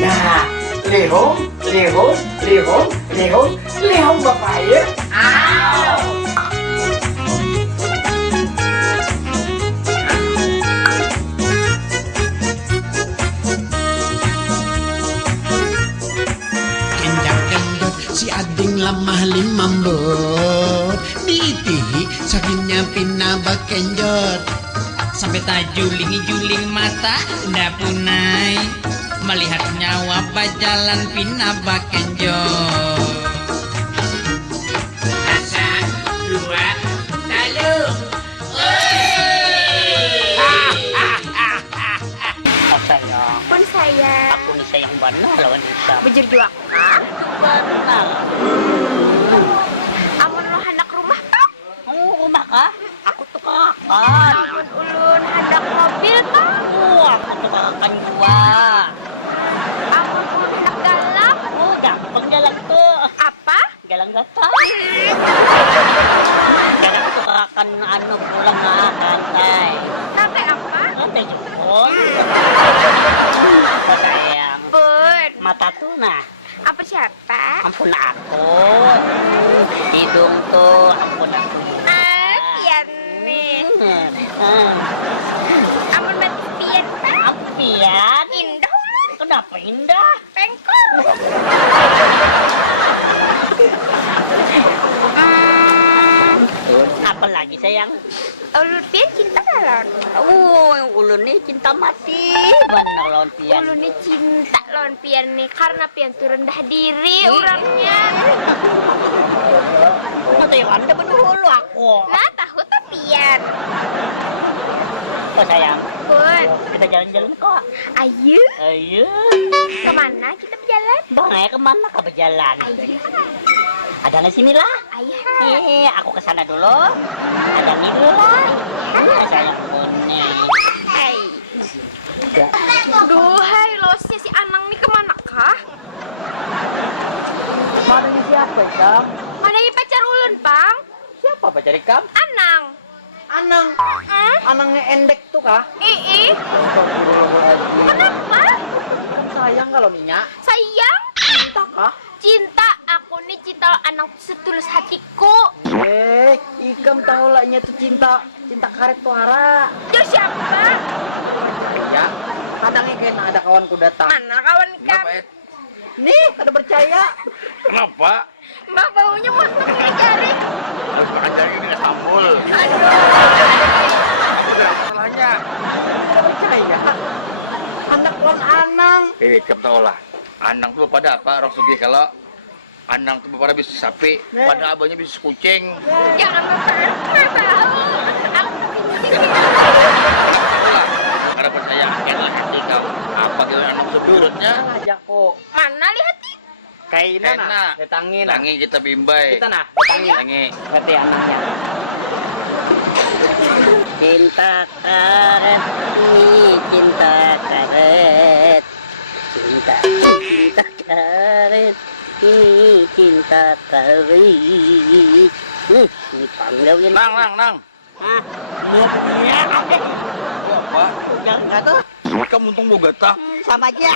Nah, lihong bapak ya. Kenjang-kenjot si ading lemah limambut, diitihi sakinya pinabak kenjot. Sampai tak juling mata ndak punai melihat nyawa bajalan pinabak kenjot. Satu, dua, lalu. Sayang, Pun saya aku nih sayang benar lawan Isa. bujur juang. Benar. Amun lo hendak rumah tak? Rumah kah? Aku tuh kakak. Amun ulun hendak mobil tak? Wah, aku kakak dua. Amun ulun hendak galak? Oh, gampang jalan tuh. Apa? Galang gatal. Dan aku tuh kakak anu pulang santai. Sampai apa? Santai jempol. Apa sayang? Pun. Mata tuh nah. Apa siapa? Ampun aku. Hidung tuh ampun aku. Pian nih. Amun mati pian tak? Aku pian. Indah ulun. Kenapa indah? Pengkol. Apa lagi sayang? Ulun pian cinta lawan. Ulun nih cinta mati. Bener lawan pian. Ulun nih cinta lawan pian nih karena pian tuh rendah diri orangnya. Mata yang anda dulu aku. Nah tahu tak pian. Oh sayang, Pun. kita jalan-jalan kok. Ayo. Ayo. Kemana kita berjalan? Bang, kemana kau berjalan? Ayo. Ada nggak sini lah? Ayo. Aku kesana dulu. Ada nih dulu lah. Iya sayang punya. Hai. Duhai losnya si Anang nih kemana kah? Mana nih siapa Ikam? Mana yang pacar ulun, Bang? Siapa pacar Ikam? Anang. Anang. Anangnya endek tuh kah? Ii. Kenapa? Kan sayang kalau Ninya. Sayang? Cinta kah? Cinta. Aku nih cinta Anang setulus hatiku. Ikam tahu lah tuh cinta karet tuara. Dia siapa? Ya, kadangnya kayaknya ada kawanku datang. Mana kawan Ikam? Nih, ada percaya. Kenapa? Mbak baunya montok nih jari. Harus makan jaring ini sambul. Aduh. Udah masalahnya. Ada percaya. Anak lawan Anang. Kamu tahu lah. Anang tuh pada apa? Orang sugih kalau Anang tuh pada bisa sapi, pada abahnya bisa kucing. Jangan berbau. Aku tapi Ada percaya lah hati kamu. Apa gitu Anang sedurutnya? Aja kok. mana lihat nih? Kayaknya Kena. nah, datangin. Tangi kita bimbay. Kita nah, datangin. Tangi. Berarti anaknya. Cinta karet, cinta karet. Cinta karet, cinta karet. Ini panggil ini. Nang. Ah, iya. Apa? Jangan nggak tuh. Kamu untung boga tah. Sama aja.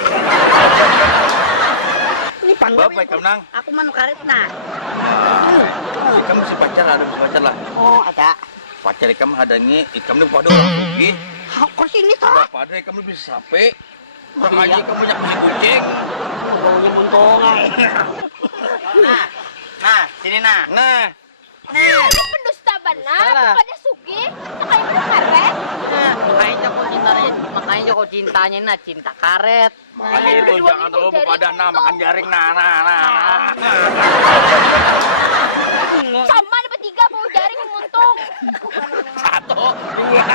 Ini panggil. Bapak kamu nang. Aku manu karet nah. Kamu si pacar ada si pacar lah. Oh, ada. Pacar kamu hadangi, kamu nih pada orang sugih. Kok sini toh? Bapak ada kamu bisa sapi. Orang aja kamu punya kucing. Baunya muntongan. Nah, sini nah. Nah, Ini pendusta benar, pada suki, kayak bener karet. Makanya kok cintanya nah cinta karet. makanya itu jangan terlalu pada makan jaring nah. Sama ada bertiga mau jaring muntung. Satu, dua,